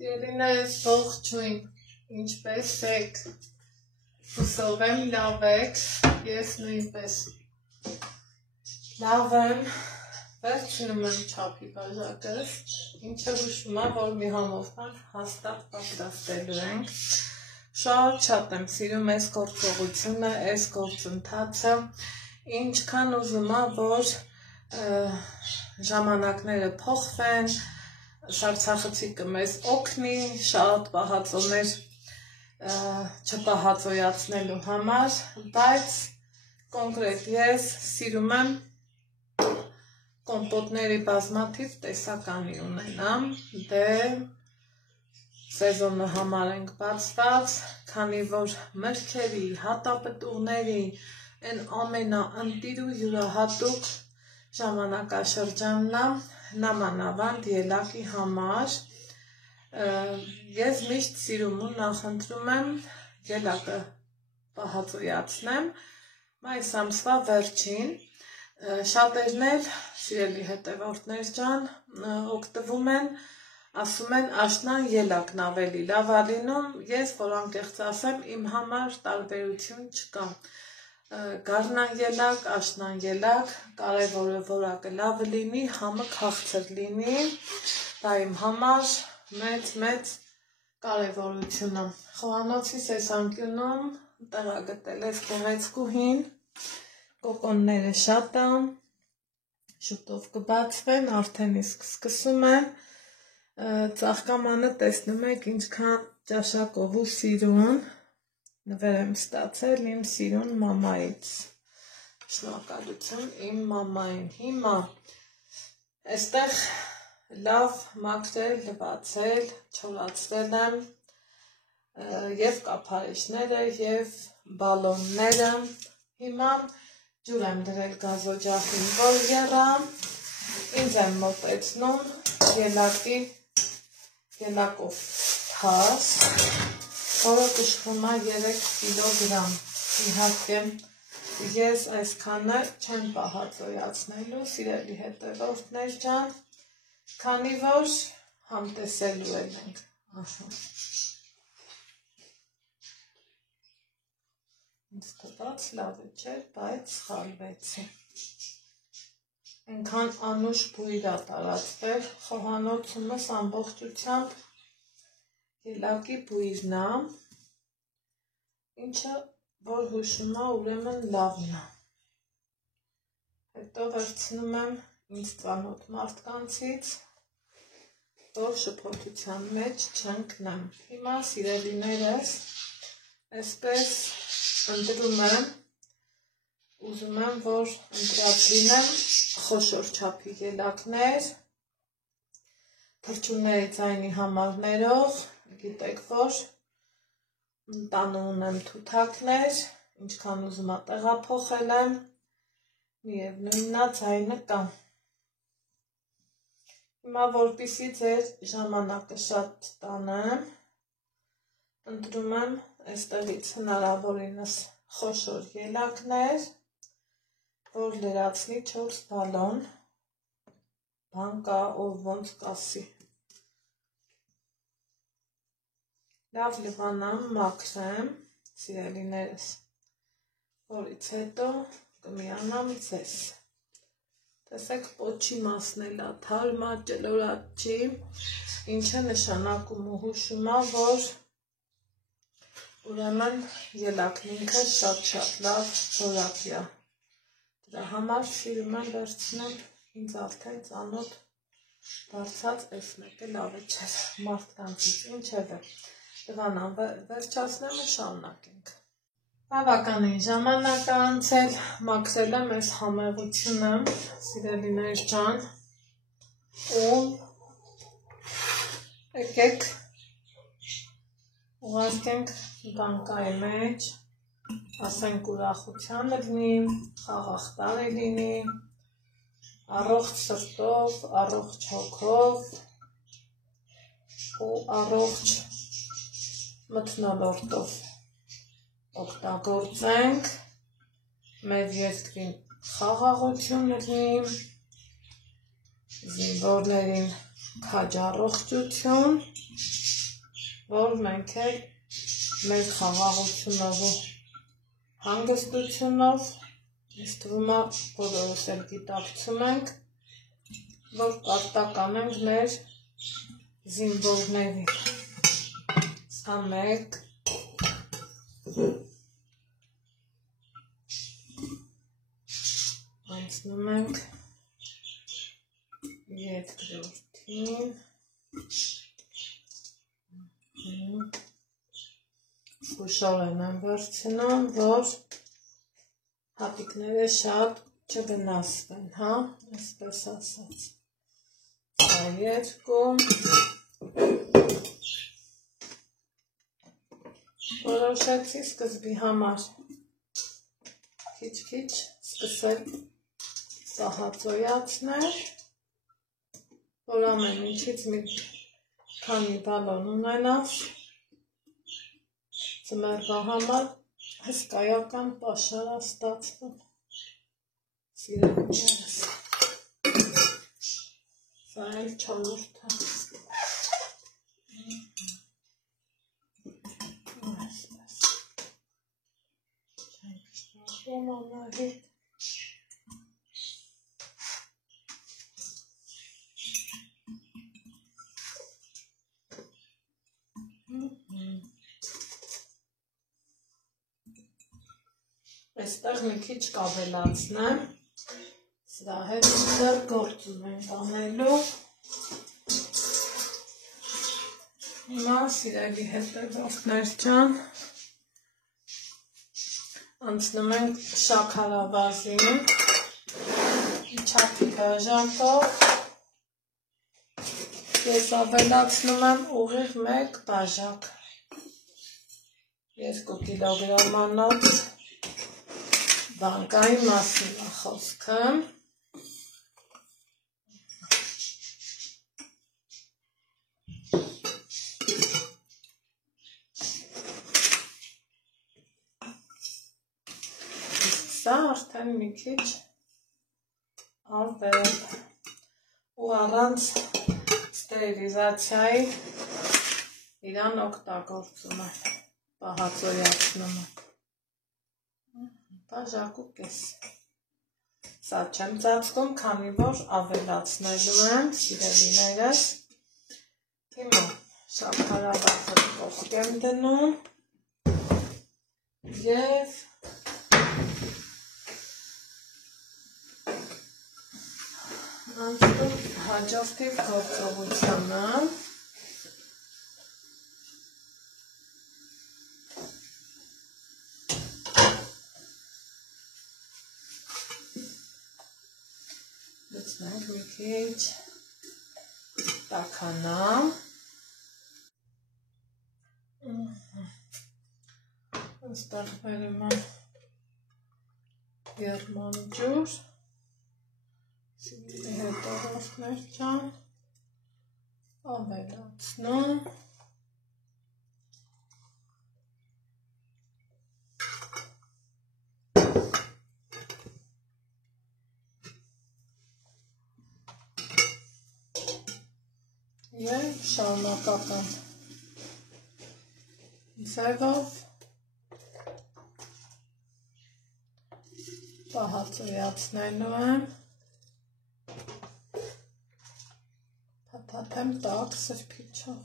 Սիրելիներս ողջույն, ինչպես եք, հուսով եմ լավ եք, ես նույնպես լավ եմ, վերջնում եմ չափի բաժակս, ինչը հուշում է, որ մի համով հաստատ պատրաստելու ենք, շատ եմ սիրում այս գործողությունը, այս գործընթացը, ինչքան ուզում է, որ ժամանակները փոխվեն, Սարցախցիկը մեզ օգնի, շատ պահածոներ չպահածոյացնելու համար, բայց կոնկրետ ես սիրում եմ կոմպոտների բազմաթիվ տեսականի ունենամ, դե սեզոնը համար ենք բացված, քանի որ մրգերի, հատապտուղների, այն ամենաընտիր ու յուրահատուկ ժամանակաշրջանն է, նամանավանդ ելակի համար, ես միշտ սիրում ու նախընտրում եմ ելակը պահածոյացնեմ, մայիս ամսվա վերջին, շատերն էլ, սիրելի հետևորդներ ջան, օգտվում են, ասում են աշնան ելակն ավելի լավ է լինում, ես որ անկեղծ ասեմ, իմ համար տարբերություն չկա, գարնան ելակ, աշնան ելակ, կարևորը որակը լավ լինի, համը քաղցր լինի, դա իմ համար մեծ կարևորություն է։ Խոհանոցի սեսանկյունում տեղագտել ես գեղեցկուհին, կոկոնները շատ են, շուտով կբացվեն, արդեն իսկ սկսում եմ, ծաղկամանը տեսնում եք ինչքան ճաշակով ու սիրուն, նվեր եմ ստացել իմ սիրուն մամայից, շնորհակալություն իմ մամային, հիմա այստեղ լավ մաքրել, լվացել, չորացրել եմ և կափարիչները և բալոնները, հիմա ջուր եմ դրել գազօջախին, որ եռա, ինձ եմ մոտեցնում ելակով թաս, որը կշռում է 3 կիլոգրամ, իհարկե ես այսքանը չեմ պահածոյացնելու, սիրելի հետևորդներ ջան, քանի որ համտեսելու ենք, ինձ թվաց լավը չէր, բայց սխալվեցի, այնքան անուշ բույր է տարածվել, խոհանոցումս ամբողջությամբ ելակի բույրն է, ինչը որ հուշում է ուրեմն լավն է, հետո վերցնում եմ ինձ ծանոթ մարդկանցից, որ շփոթության մեջ չընկնեմ, հիմա սիրելիներս, այսպես ընտրում եմ, ուզում եմ, որ ընտրած լինեմ խոշոր չափի ելակներ, թռչունների ձայնի համարներով, գիտեք որ տանը ունեմ թութակներ, ինչքան ուզում է տեղափոխել եմ, միևնույնն է ձայնը կա։ Հիմա որպեսզի ձեր ժամանակը շատ տանեմ, ընտրում եմ այստեղից հնարավորինս խոշոր ելակներ, որ լրացնի 4 բալոն, բան կա, ով ոնց կասի։ Լավ լվանամ, մաքրեմ, սիրելիներս, որից հետո կմիանամ ձեզ։ Տեսեք պոչի մասն էլ թարմ է, ճլորատ չի, ինչը նշանակում ու հուշում է, որ ուրեմն ելակն ինքը շատ լավ որակի է։ Դրա համար սիրում եմ վերցնել ինձ արդեն ծանոթ դարձած այս մեկը լավը չէր մարդկանցից, ինչևէ, դվանան վերջացնեմ ու շարունակենք։ Բավականին ժամանակ է անցել, մաքրել եմ այս համեղությունը, սիրելիներ ջան, ու եկեք ուղարկենք բանկայի մեջ, ասենք ուրախության լինի, խաղաղ տարի լինի, առողջ սրտով, առողջ հոգով ու առողջ մթնոլորտով օգտագործենք, մեր երկրին խաղաղություն լինի, զինվորներին քաջառողջություն որ մենք էլ մեր խաղաղությունով ու հանգստությունով ինձ թվում է բոլորս էլ գիտակցում ենք, որ պարտական ենք մեր զինվորներին։ Սա մեկ անցնում ենք երկրորդին, հուշորեն եմ վերցնում, որ հատիկները շատ չվնասվեն, հա, այսպես ասած։ Սա երկու, որոշեցի սկզբի համար քիչ-քիչ սկսել սահածոյացնել, որ ամեն ինչից մի քանի բալոն ունենաս, ձմեռվա համար հսկայական պաշար է ստացվում, սիրելիներս, սա էլ չորրորդը, այսպես, չենք շտապում անահիտ, այստեղ մի քիչ կավելացնեմ, սրա հետ դեռ գործում ենք անելու, հիմա սիրելի հետևորդներ ջան, անցնում ենք շաքարավազին, չափի բաժակով, ես ավելացնում եմ ուղիղ 1 բաժակ, 2 կիլոգրամանոց բանկային մասին է խոսքը, իսկ սա արդեն մի քիչ ավել ու առանց ստերիլիզացիայի իրան օգտագործում եմ, պահածոյացնում եմ, բաժակ ու կես, սա չեմ ծածկում, քանի որ ավելացնելու եմ, սիրելիներս, հիմա շաքարավազը կողք եմ դնում և անցնում հաջորդի գործողությանը, լցնենք մի քիչ տաքանա, այստեղ բերում եմ եղմանջուր, սիրելի հետևորդներ ջան, ավելացնում, և շարունակական ձևով պահածոյացնելու եմ, փաթաթեմ տաք սրբիչով,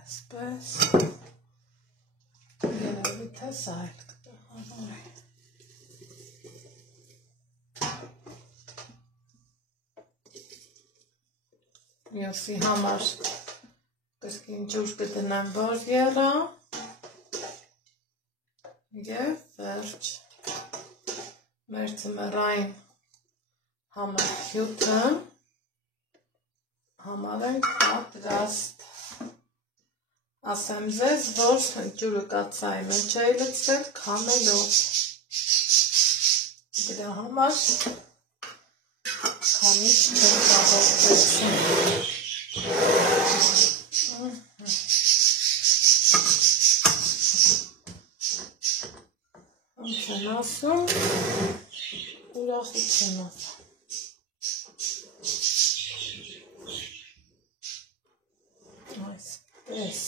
այսպես, երևի թե սա այդ կտեղավորի, մյուսի համար կրկին ջուր կդնեմ, որ եռա և վերջ մեր ձմեռային համերգյութը համարենք պատրաստ, ասեմ ձեզ, որ ջուրը կաթսայինը չէի լցրել քամելով, դրա համար քամիչ չկապացրեցին, Ոնց են ասում, ուրախությունով։ Այսպես։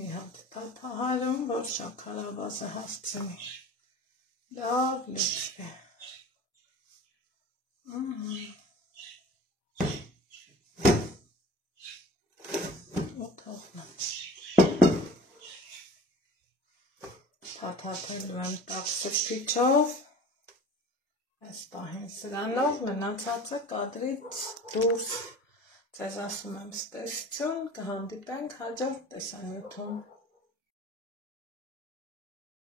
Մի հատ թափահարում, որ շաքարավազը հասցնի լավ լուծվի։ Ու թողնեմ։ Փաթաթելու եմ տաք սրբիչով, այս պահին սրանով, մնացածը կադրից դուրս։ Ձեզ ասում եմ ստեսություն, կհանդիպենք հաջորդ տեսանյութում։